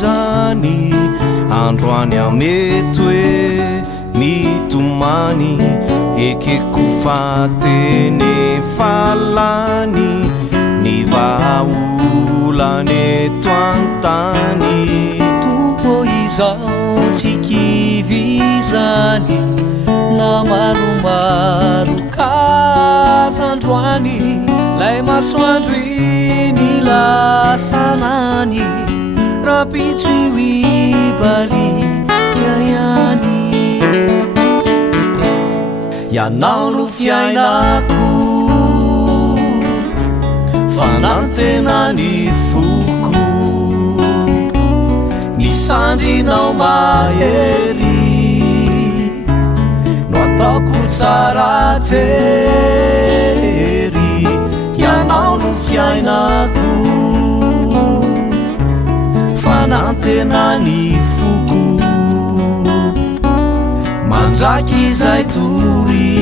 zany androany ameto hoe mitomany ekeko fateny falany ny vahaolany eto antany tompo izao tsy kivizany na maromaro kazandroany lay masoandro iny lasanany rapitry wibali yayani yanao no fiainako fanantenany foko misandrinao mahery no ataoko tsara jery yanao no fiainako fanantenany foko mandraky zay tory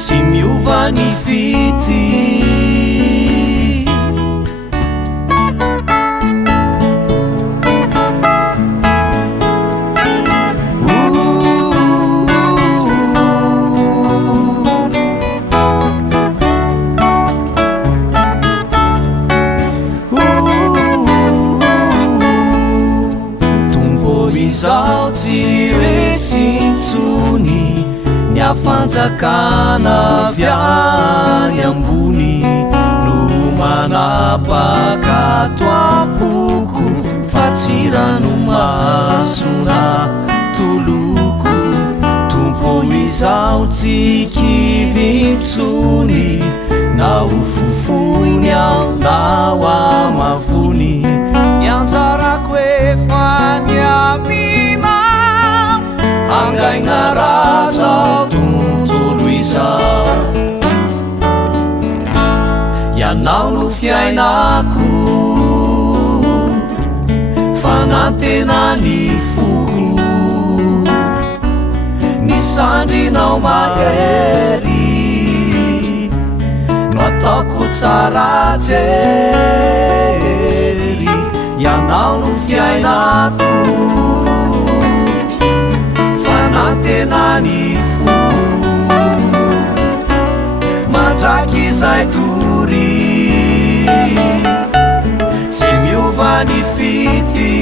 tsy miova ny fity zao tsy resintsony ny afanjakana viany ambony no manapaka toampoko fa tsy rano masona toloko tompo izao tsy kivintsony na ofofony ao nao amavony mianjarako efa miamina angaina raza tontolo izao yanao no fiainako fanantenany foko nisandrinao mahery no ataoko tsara jery yanao no fiainako fanantenany foko mandraky zay tory tsy miova ny fity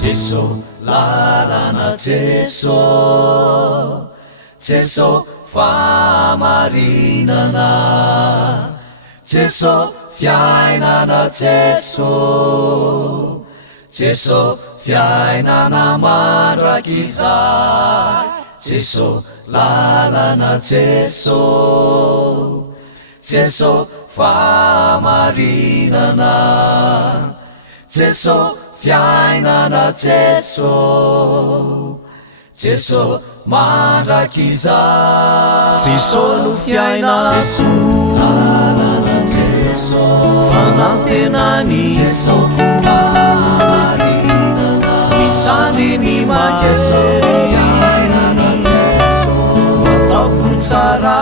Jeso lalana Jeso Jeso famarinana Jeso fiainana Jeso Jeso fiainana mandraky zay Jeso lalana Jeso Jeso famarinana Jeso fiainana Jeso Jeso mandraky zay Jeso no fiainako lalana Jeso fanantenany Jeso famarinana misandriny majery ataoko tsara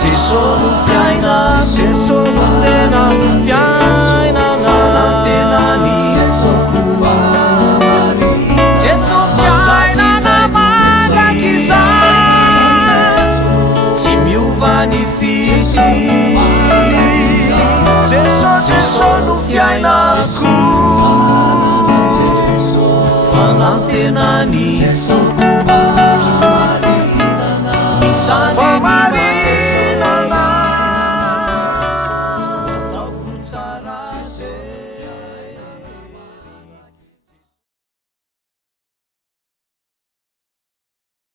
Jeso no fiainako Jeso no tena no fiainana fanantenany Jeso Jeso fiainana mandraky zay tsy miova ny fity Jeso no fiainako fanantenany Jeso misandriny